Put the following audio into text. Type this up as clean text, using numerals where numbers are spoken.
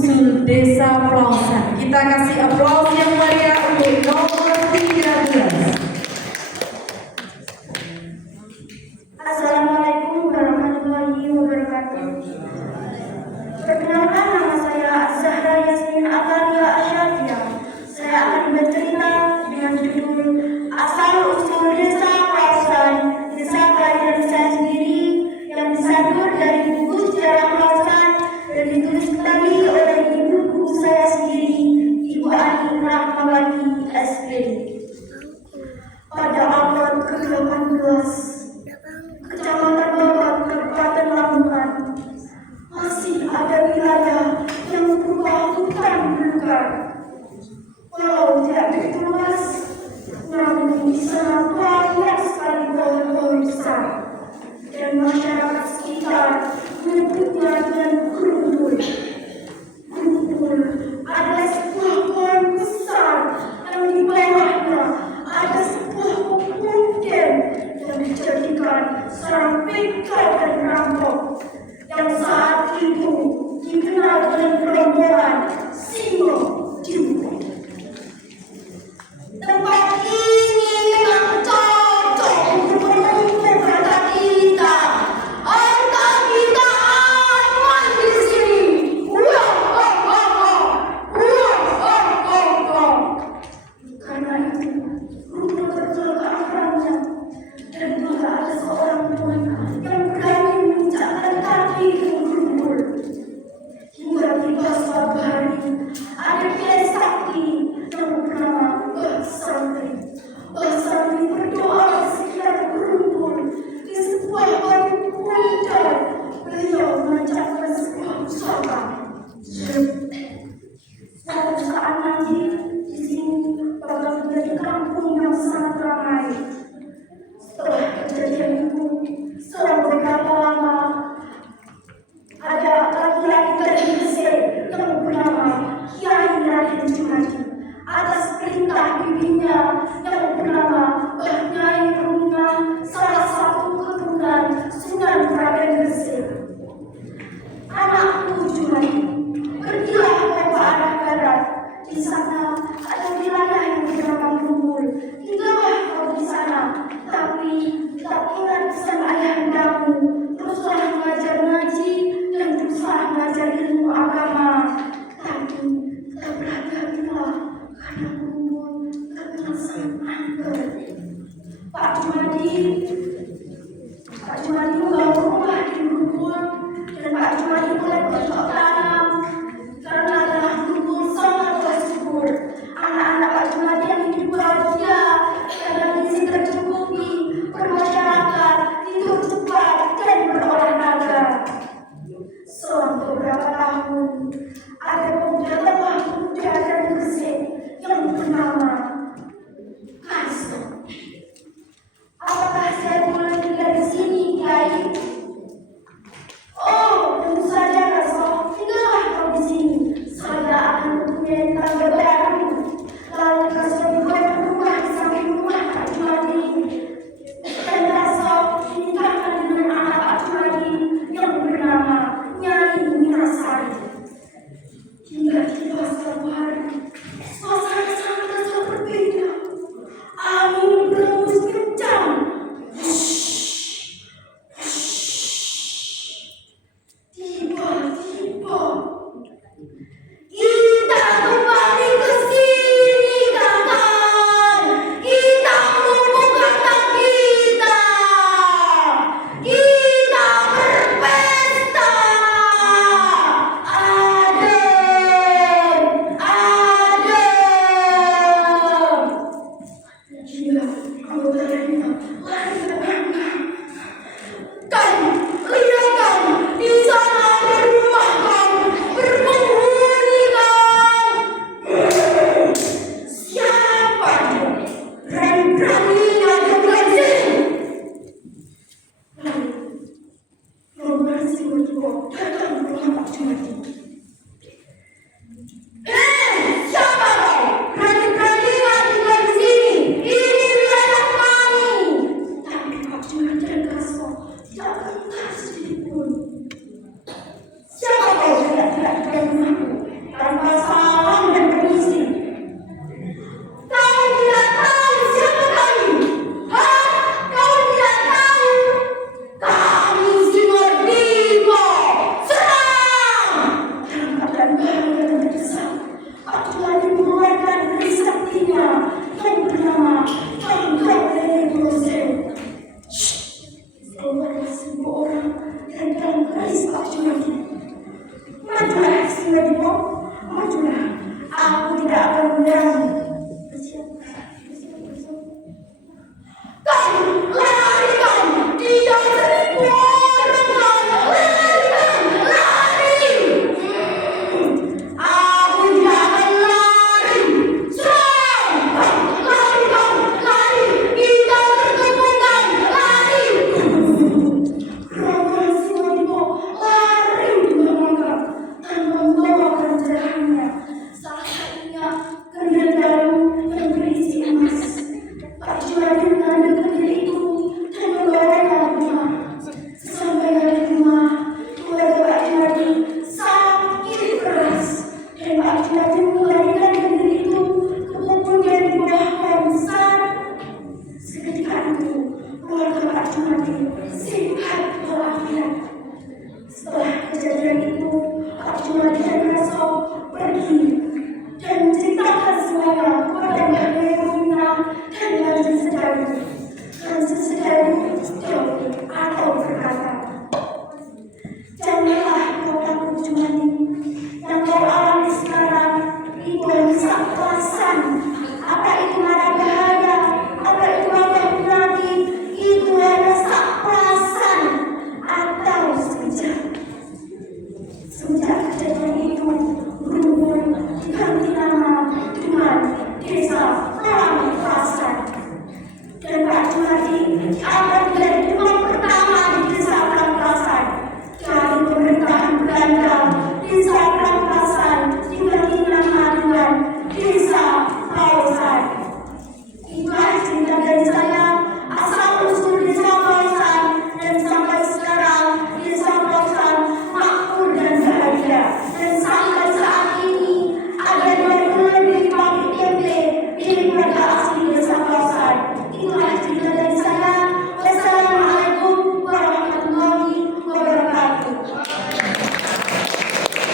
Usul Desa Pelausan. Kita kasih aplaus yang meriah untuk nomor 13. Assalamualaikum warahmatullahi wabarakatuh. Perkenalkan, nama saya Zahra Yasmin Atalia Asyafiyah. Saya akan bercerita dengan judul Asal Usul Desa Pelausan, Desa Kelahiran saya sendiri, yang disadur dari buku sejarah Pelausan dan ditulis kembali oleh ibu buku saya sendiri, Ibu Ani Rahmawati SPD. Pada abad ke-18, Kecamatan Babak, Kabupaten Lamongan, masih ada wilayah yang berupa hutan belukar. Walau tidak begitu luas, namun di sana banyak sekali pohon-pohon besar, dan masyarakat sekitar menyebutnya dengan Grumpul. Grumpul adalah sebuah pohon besar yang di bawahnya ada sebuah pemukiman yang dijadikan sarang begal dan rampok yang saat itu dikenal dengan gerombolan Singo Jumbo. Tempat ini memang cocok untuk mengumpul kata kita. Harta kita aman di sini. Karena itu, Grumpul terjual ke akrabnya, dan tidak ada seorang pun yang berani menginjakkan kaki ke Grumpul. Hingga tiba suatu hari, ada kiai sakti yang bernama Mbah Santri. Mbah Santri berdoa di sekitar Grumpul di sebuah batu punca. Beliau mengucapkan sebuah ucapan. Suatu saat nanti di sini bakal menjadi kampung yang sangat ramai. Setelah kejadian itu, setelah beberapa lama, ada laki-laki dari Gresik yang bernama Kiai Raden Jumadi atas perintah bibinya yang bernama Mbah Nyai Rumina, salah satu keturunan Sunan Raden Gresik. Anakku Jumadi, pergilah ke arah barat. Di sana ada wilayah yang bernama Grumpul. Tinggallah kau di sana, tapi tetap ingat pesan ayahandamu. Teruslah mengajar ngaji dan teruslah mengajar ilmu agama. Tapi tetap berhati-hatilah, karena Grumpul terkenal sangat angker. Pak Jumadi membangun rumah di Grumpul, dan Pak Jumadi mulai bercocok tanam. Karena tanah Grumpul sangatlah subur, anak-anak Pak Jumadi yang hidup bahagia karena gizi tercukupi, bermasyarakat, tidur cepat, dan berolahraga. Selang beberapa tahun, ada pemuda lemah muda dan Gresik yang bernama Kaiso. Apakah saya boleh tinggal di sini, Kiai? Wadimo, majulah. Aku tidak akan menyerangmu.